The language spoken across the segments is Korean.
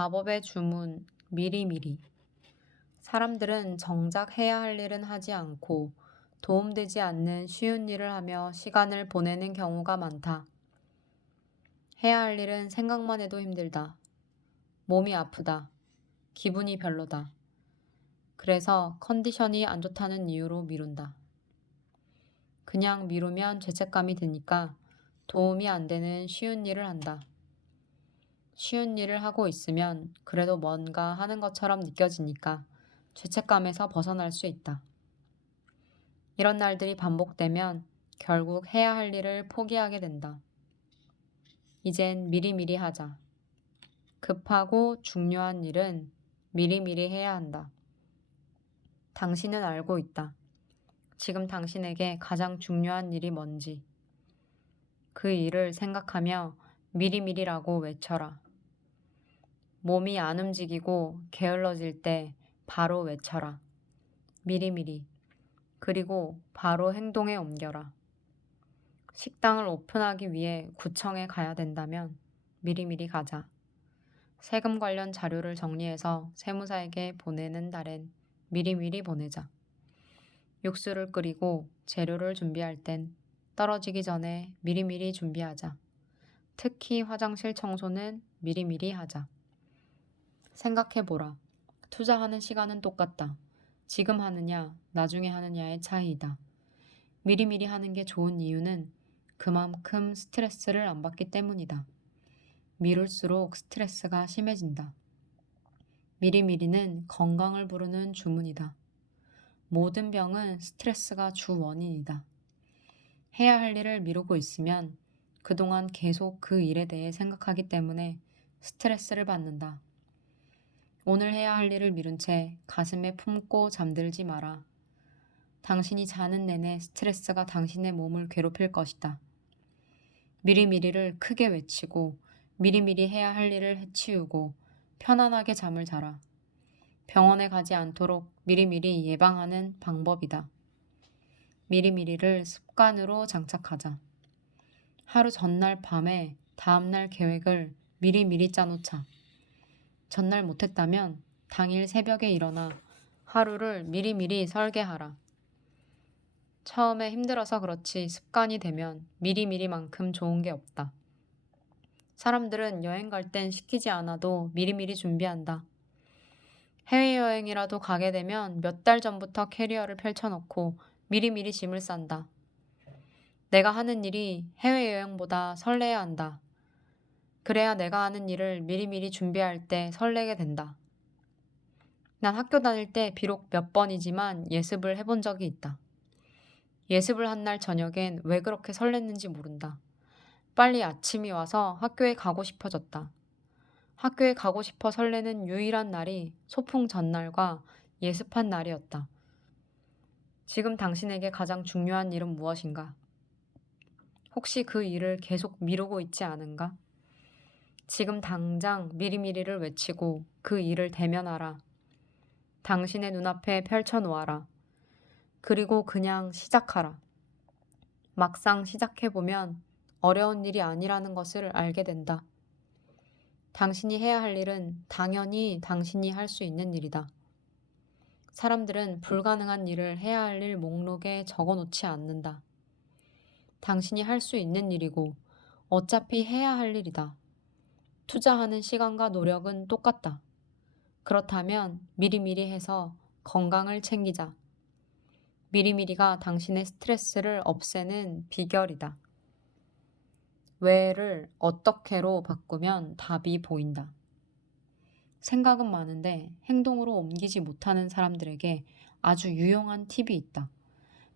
마법의 주문, 미리미리. 사람들은 정작 해야 할 일은 하지 않고 도움되지 않는 쉬운 일을 하며 시간을 보내는 경우가 많다. 해야 할 일은 생각만 해도 힘들다. 몸이 아프다. 기분이 별로다. 그래서 컨디션이 안 좋다는 이유로 미룬다. 그냥 미루면 죄책감이 드니까 도움이 안 되는 쉬운 일을 한다. 쉬운 일을 하고 있으면 그래도 뭔가 하는 것처럼 느껴지니까 죄책감에서 벗어날 수 있다. 이런 날들이 반복되면 결국 해야 할 일을 포기하게 된다. 이젠 미리미리 하자. 급하고 중요한 일은 미리미리 해야 한다. 당신은 알고 있다. 지금 당신에게 가장 중요한 일이 뭔지. 그 일을 생각하며 미리미리라고 외쳐라. 몸이 안 움직이고 게을러질 때 바로 외쳐라. 미리미리. 그리고 바로 행동에 옮겨라. 식당을 오픈하기 위해 구청에 가야 된다면 미리미리 가자. 세금 관련 자료를 정리해서 세무사에게 보내는 날엔 미리미리 보내자. 육수를 끓이고 재료를 준비할 땐 떨어지기 전에 미리미리 준비하자. 특히 화장실 청소는 미리미리 하자. 생각해보라. 투자하는 시간은 똑같다. 지금 하느냐, 나중에 하느냐의 차이이다. 미리미리 하는 게 좋은 이유는 그만큼 스트레스를 안 받기 때문이다. 미룰수록 스트레스가 심해진다. 미리미리는 건강을 부르는 주문이다. 모든 병은 스트레스가 주 원인이다. 해야 할 일을 미루고 있으면 그동안 계속 그 일에 대해 생각하기 때문에 스트레스를 받는다. 오늘 해야 할 일을 미룬 채 가슴에 품고 잠들지 마라. 당신이 자는 내내 스트레스가 당신의 몸을 괴롭힐 것이다. 미리미리를 크게 외치고 미리미리 해야 할 일을 해치우고 편안하게 잠을 자라. 병원에 가지 않도록 미리미리 예방하는 방법이다. 미리미리를 습관으로 장착하자. 하루 전날 밤에 다음날 계획을 미리미리 짜놓자. 전날 못했다면 당일 새벽에 일어나 하루를 미리미리 설계하라. 처음에 힘들어서 그렇지 습관이 되면 미리미리만큼 좋은 게 없다. 사람들은 여행 갈 땐 시키지 않아도 미리미리 준비한다. 해외여행이라도 가게 되면 몇 달 전부터 캐리어를 펼쳐놓고 미리미리 짐을 싼다. 내가 하는 일이 해외여행보다 설레야 한다. 그래야 내가 하는 일을 미리미리 준비할 때 설레게 된다. 난 학교 다닐 때 비록 몇 번이지만 예습을 해본 적이 있다. 예습을 한 날 저녁엔 왜 그렇게 설렜는지 모른다. 빨리 아침이 와서 학교에 가고 싶어졌다. 학교에 가고 싶어 설레는 유일한 날이 소풍 전날과 예습한 날이었다. 지금 당신에게 가장 중요한 일은 무엇인가? 혹시 그 일을 계속 미루고 있지 않은가? 지금 당장 미리미리를 외치고 그 일을 대면하라. 당신의 눈앞에 펼쳐놓아라. 그리고 그냥 시작하라. 막상 시작해보면 어려운 일이 아니라는 것을 알게 된다. 당신이 해야 할 일은 당연히 당신이 할 수 있는 일이다. 사람들은 불가능한 일을 해야 할 일 목록에 적어 놓지 않는다. 당신이 할 수 있는 일이고 어차피 해야 할 일이다. 투자하는 시간과 노력은 똑같다. 그렇다면 미리미리 해서 건강을 챙기자. 미리미리가 당신의 스트레스를 없애는 비결이다. 왜를 어떻게로 바꾸면 답이 보인다. 생각은 많은데 행동으로 옮기지 못하는 사람들에게 아주 유용한 팁이 있다.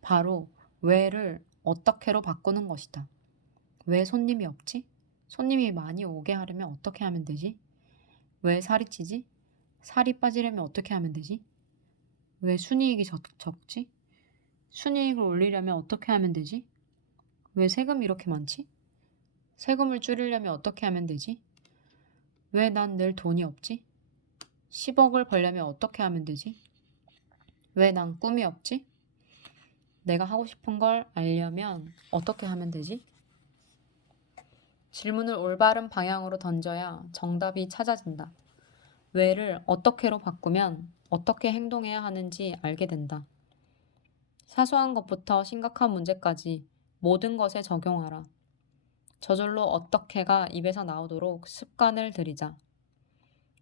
바로 왜를 어떻게로 바꾸는 것이다. 왜 손님이 없지? 손님이 많이 오게 하려면 어떻게 하면 되지? 왜 살이 찌지? 살이 빠지려면 어떻게 하면 되지? 왜 순이익이 적지? 순이익을 올리려면 어떻게 하면 되지? 왜 세금이 이렇게 많지? 세금을 줄이려면 어떻게 하면 되지? 왜 난 낼 돈이 없지? 10억을 벌려면 어떻게 하면 되지? 왜 난 꿈이 없지? 내가 하고 싶은 걸 알려면 어떻게 하면 되지? 질문을 올바른 방향으로 던져야 정답이 찾아진다. 왜를 어떻게로 바꾸면 어떻게 행동해야 하는지 알게 된다. 사소한 것부터 심각한 문제까지 모든 것에 적용하라. 저절로 어떻게가 입에서 나오도록 습관을 들이자.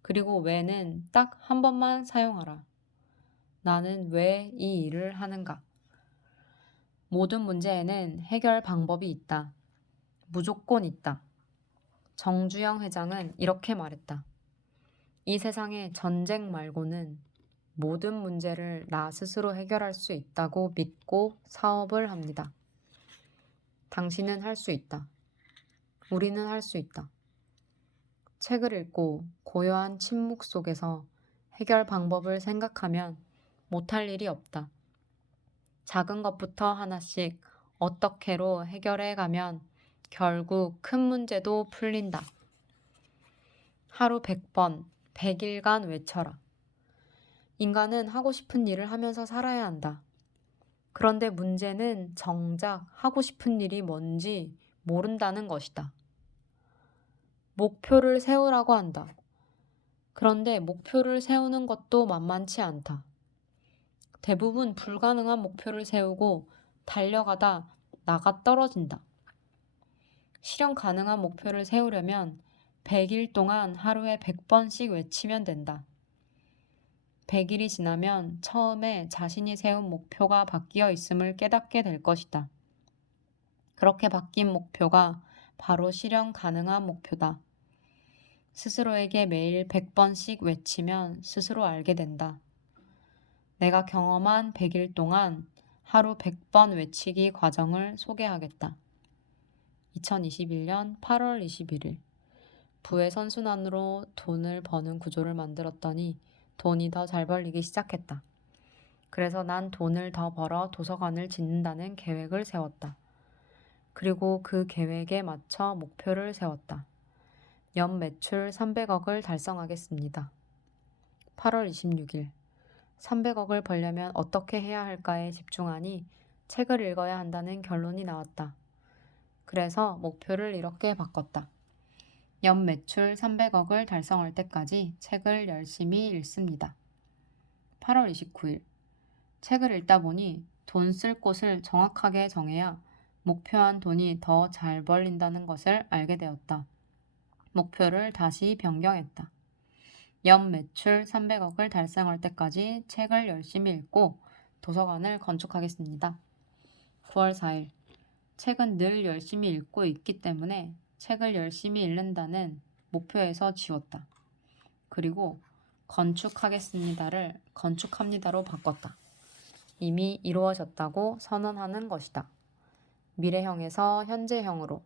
그리고 왜는 딱 한 번만 사용하라. 나는 왜 이 일을 하는가? 모든 문제에는 해결 방법이 있다. 무조건 있다. 정주영 회장은 이렇게 말했다. 이 세상에 전쟁 말고는 모든 문제를 나 스스로 해결할 수 있다고 믿고 사업을 합니다. 당신은 할 수 있다. 우리는 할 수 있다. 책을 읽고 고요한 침묵 속에서 해결 방법을 생각하면 못할 일이 없다. 작은 것부터 하나씩 어떻게로 해결해 가면 결국 큰 문제도 풀린다. 하루 100번, 100일간 외쳐라. 인간은 하고 싶은 일을 하면서 살아야 한다. 그런데 문제는 정작 하고 싶은 일이 뭔지 모른다는 것이다. 목표를 세우라고 한다. 그런데 목표를 세우는 것도 만만치 않다. 대부분 불가능한 목표를 세우고 달려가다 나가 떨어진다. 실현 가능한 목표를 세우려면 100일 동안 하루에 100번씩 외치면 된다. 100일이 지나면 처음에 자신이 세운 목표가 바뀌어 있음을 깨닫게 될 것이다. 그렇게 바뀐 목표가 바로 실현 가능한 목표다. 스스로에게 매일 100번씩 외치면 스스로 알게 된다. 내가 경험한 100일 동안 하루 100번 외치기 과정을 소개하겠다. 2021년 8월 21일 부의 선순환으로 돈을 버는 구조를 만들었더니 돈이 더 잘 벌리기 시작했다. 그래서 난 돈을 더 벌어 도서관을 짓는다는 계획을 세웠다. 그리고 그 계획에 맞춰 목표를 세웠다. 연 매출 300억을 달성하겠습니다. 8월 26일 300억을 벌려면 어떻게 해야 할까에 집중하니 책을 읽어야 한다는 결론이 나왔다. 그래서 목표를 이렇게 바꿨다. 연 매출 300억을 달성할 때까지 책을 열심히 읽습니다. 8월 29일 책을 읽다 보니 돈 쓸 곳을 정확하게 정해야 목표한 돈이 더 잘 벌린다는 것을 알게 되었다. 목표를 다시 변경했다. 연 매출 300억을 달성할 때까지 책을 열심히 읽고 도서관을 건축하겠습니다. 9월 4일 책은 늘 열심히 읽고 있기 때문에 책을 열심히 읽는다는 목표에서 지웠다. 그리고 건축하겠습니다를 건축합니다로 바꿨다. 이미 이루어졌다고 선언하는 것이다. 미래형에서 현재형으로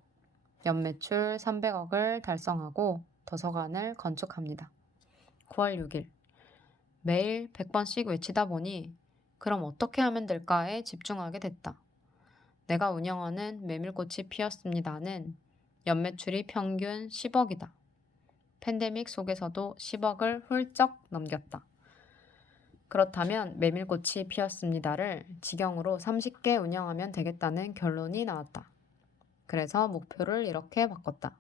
연매출 300억을 달성하고 도서관을 건축합니다. 9월 6일 매일 100번씩 외치다 보니 그럼 어떻게 하면 될까에 집중하게 됐다. 내가 운영하는 메밀꽃이 피었습니다는 연매출이 평균 10억이다. 팬데믹 속에서도 10억을 훌쩍 넘겼다. 그렇다면 메밀꽃이 피었습니다를 직영으로 30개 운영하면 되겠다는 결론이 나왔다. 그래서 목표를 이렇게 바꿨다.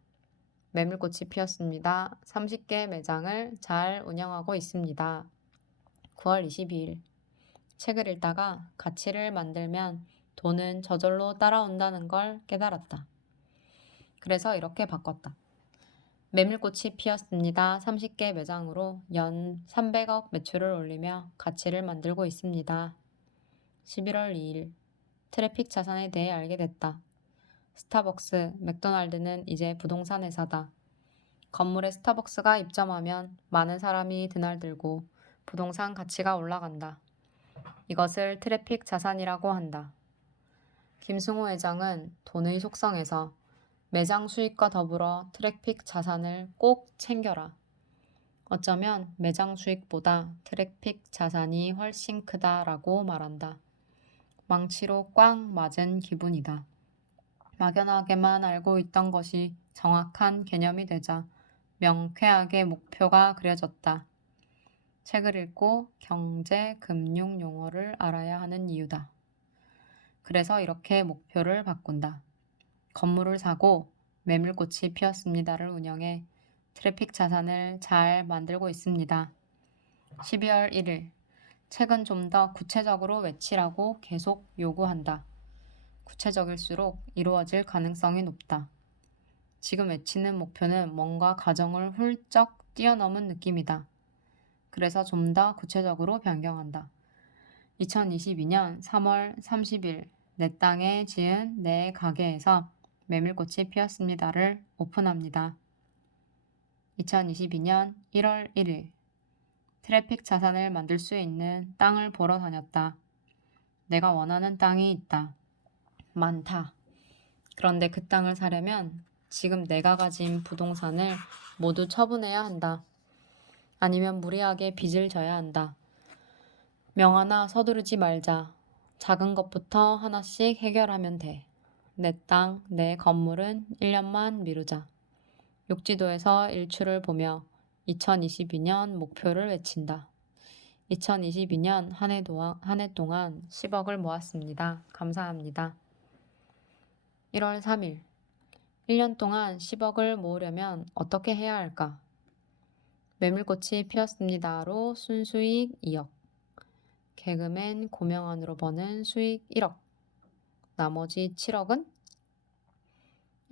메밀꽃이 피었습니다. 30개 매장을 잘 운영하고 있습니다. 9월 22일 책을 읽다가 가치를 만들면 돈은 저절로 따라온다는 걸 깨달았다. 그래서 이렇게 바꿨다. 메밀꽃이 피었습니다. 30개 매장으로 연 300억 매출을 올리며 가치를 만들고 있습니다. 11월 2일 트래픽 자산에 대해 알게 됐다. 스타벅스, 맥도날드는 이제 부동산 회사다. 건물에 스타벅스가 입점하면 많은 사람이 드날들고 부동산 가치가 올라간다. 이것을 트래픽 자산이라고 한다. 김승호 회장은 돈의 속성에서 매장 수익과 더불어 트래픽 자산을 꼭 챙겨라. 어쩌면 매장 수익보다 트래픽 자산이 훨씬 크다라고 말한다. 망치로 꽉 맞은 기분이다. 막연하게만 알고 있던 것이 정확한 개념이 되자 명쾌하게 목표가 그려졌다. 책을 읽고 경제, 금융 용어를 알아야 하는 이유다. 그래서 이렇게 목표를 바꾼다. 건물을 사고 메밀꽃이 피었습니다를 운영해 트래픽 자산을 잘 만들고 있습니다. 12월 1일. 책은 좀 더 구체적으로 외치라고 계속 요구한다. 구체적일수록 이루어질 가능성이 높다. 지금 외치는 목표는 뭔가 가정을 훌쩍 뛰어넘은 느낌이다. 그래서 좀 더 구체적으로 변경한다. 2022년 3월 30일 내 땅에 지은 내 가게에서 메밀꽃이 피었습니다를 오픈합니다. 2022년 1월 1일 트래픽 자산을 만들 수 있는 땅을 보러 다녔다. 내가 원하는 땅이 있다. 많다. 그런데 그 땅을 사려면 지금 내가 가진 부동산을 모두 처분해야 한다. 아니면 무리하게 빚을 져야 한다. 명하나 서두르지 말자. 작은 것부터 하나씩 해결하면 돼. 내 땅, 내 건물은 1년만 미루자. 욕지도에서 일출을 보며 2022년 목표를 외친다. 2022년 한 해 동안 10억을 모았습니다. 감사합니다. 1월 3일 1년 동안 10억을 모으려면 어떻게 해야 할까? 메밀꽃이 피었습니다로 순수익 2억. 개그맨 고명환으로 버는 수익 1억. 나머지 7억은?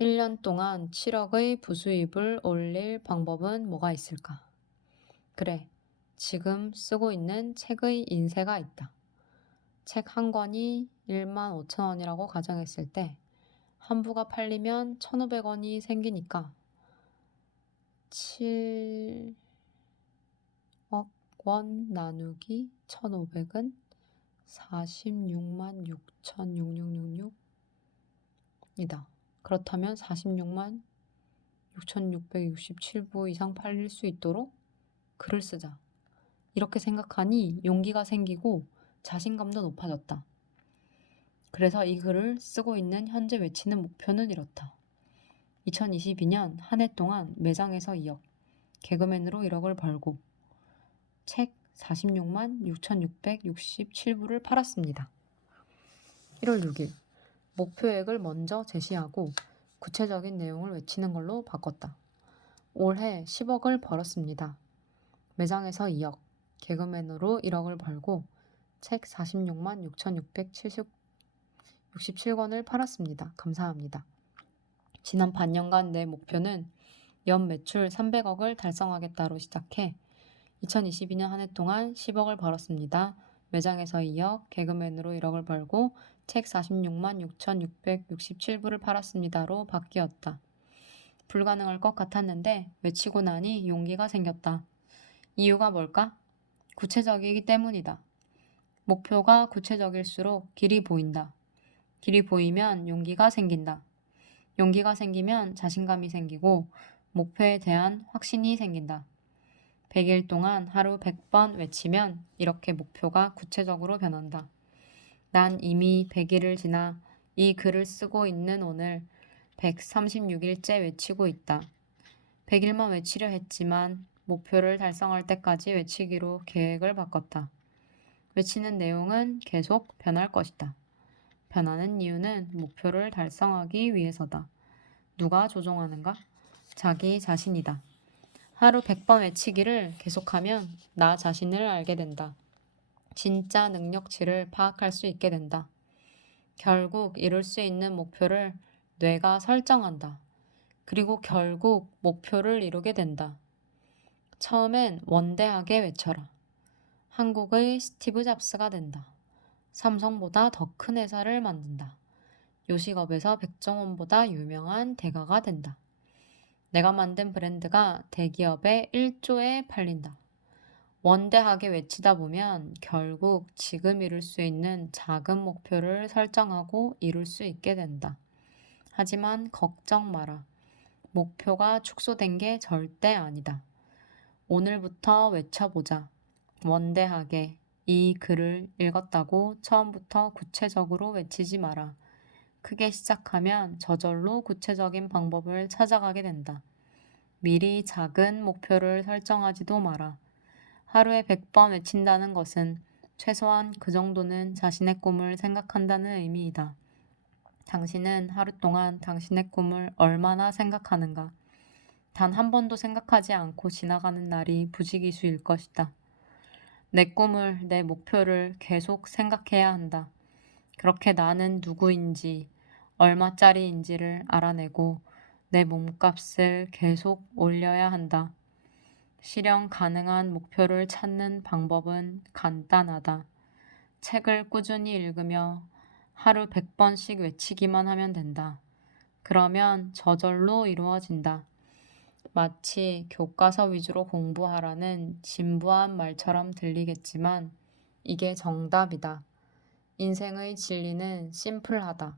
1년 동안 7억의 부수입을 올릴 방법은 뭐가 있을까? 그래, 지금 쓰고 있는 책의 인세가 있다. 책 한 권이 15,000원이라고 가정했을 때 한 부가 팔리면 1,500원이 생기니까 7억 원 나누기 1,500은 46만 6,6666이다. 그렇다면 46만 6,667부 이상 팔릴 수 있도록 글을 쓰자. 이렇게 생각하니 용기가 생기고 자신감도 높아졌다. 그래서 이 글을 쓰고 있는 현재 외치는 목표는 이렇다. 2022년 한 해 동안 매장에서 2억, 개그맨으로 1억을 벌고 책 46만 6,667부를 팔았습니다. 1월 6일 목표액을 먼저 제시하고 구체적인 내용을 외치는 걸로 바꿨다. 올해 10억을 벌었습니다. 매장에서 2억, 개그맨으로 1억을 벌고 책 46만 6,667권을 팔았습니다. 감사합니다. 지난 반년간 내 목표는 연 매출 300억을 달성하겠다로 시작해 2022년 한 해 동안 10억을 벌었습니다. 매장에서 2억, 개그맨으로 1억을 벌고 책 46만 6,667부를 팔았습니다로 바뀌었다. 불가능할 것 같았는데 외치고 나니 용기가 생겼다. 이유가 뭘까? 구체적이기 때문이다. 목표가 구체적일수록 길이 보인다. 길이 보이면 용기가 생긴다. 용기가 생기면 자신감이 생기고 목표에 대한 확신이 생긴다. 100일 동안 하루 100번 외치면 이렇게 목표가 구체적으로 변한다. 난 이미 100일을 지나 이 글을 쓰고 있는 오늘 136일째 외치고 있다. 100일만 외치려 했지만 목표를 달성할 때까지 외치기로 계획을 바꿨다. 외치는 내용은 계속 변할 것이다. 변하는 이유는 목표를 달성하기 위해서다. 누가 조종하는가? 자기 자신이다. 하루 100번 외치기를 계속하면 나 자신을 알게 된다. 진짜 능력치를 파악할 수 있게 된다. 결국 이룰 수 있는 목표를 뇌가 설정한다. 그리고 결국 목표를 이루게 된다. 처음엔 원대하게 외쳐라. 한국의 스티브 잡스가 된다. 삼성보다 더 큰 회사를 만든다. 요식업에서 백종원보다 유명한 대가가 된다. 내가 만든 브랜드가 대기업에 1조에 팔린다. 원대하게 외치다 보면 결국 지금 이룰 수 있는 작은 목표를 설정하고 이룰 수 있게 된다. 하지만 걱정 마라. 목표가 축소된 게 절대 아니다. 오늘부터 외쳐보자. 원대하게 이 글을 읽었다고 처음부터 구체적으로 외치지 마라. 크게 시작하면 저절로 구체적인 방법을 찾아가게 된다. 미리 작은 목표를 설정하지도 마라. 하루에 100번 외친다는 것은 최소한 그 정도는 자신의 꿈을 생각한다는 의미이다. 당신은 하루 동안 당신의 꿈을 얼마나 생각하는가? 단 한 번도 생각하지 않고 지나가는 날이 부지기수일 것이다. 내 꿈을, 내 목표를 계속 생각해야 한다. 그렇게 나는 누구인지, 얼마짜리인지를 알아내고 내 몸값을 계속 올려야 한다. 실현 가능한 목표를 찾는 방법은 간단하다. 책을 꾸준히 읽으며 하루 100번씩 외치기만 하면 된다. 그러면 저절로 이루어진다. 마치 교과서 위주로 공부하라는 진부한 말처럼 들리겠지만 이게 정답이다. 인생의 진리는 심플하다.